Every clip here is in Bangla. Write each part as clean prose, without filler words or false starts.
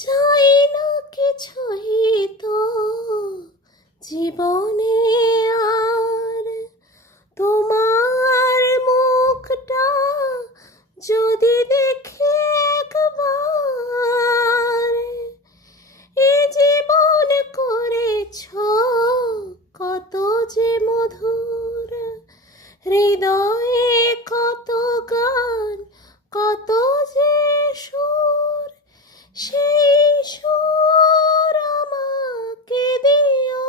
চাই না কিছুই তো জীবনে আর, তোমার মুখটা যদি দেখি একবার, এ জীবন করেছ কত যে মধুর, হৃদয়ে কত গান কত যে সুর, সেই সুর আমাকে দিও,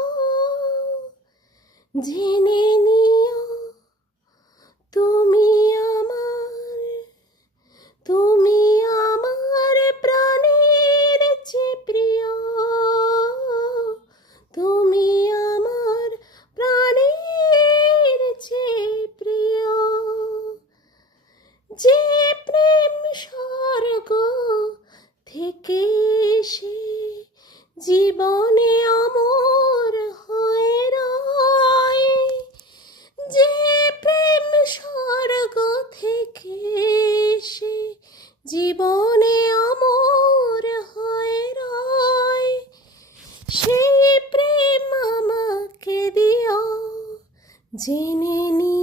জেনে নিও তুমি আমার, তুমি আমার প্রাণের চেয়ে প্রিয়, তুমি আমার প্রাণের চেয়ে প্রিয়। যে প্রেম স্বর্গ থেকে এসে জীবনে অমর হয়ে রয়, যে প্রেম স্বর্গ থেকে এসে জীবনে অমর হয়ে রয়, সেই প্রেম আমাকে দিও, জেনে নি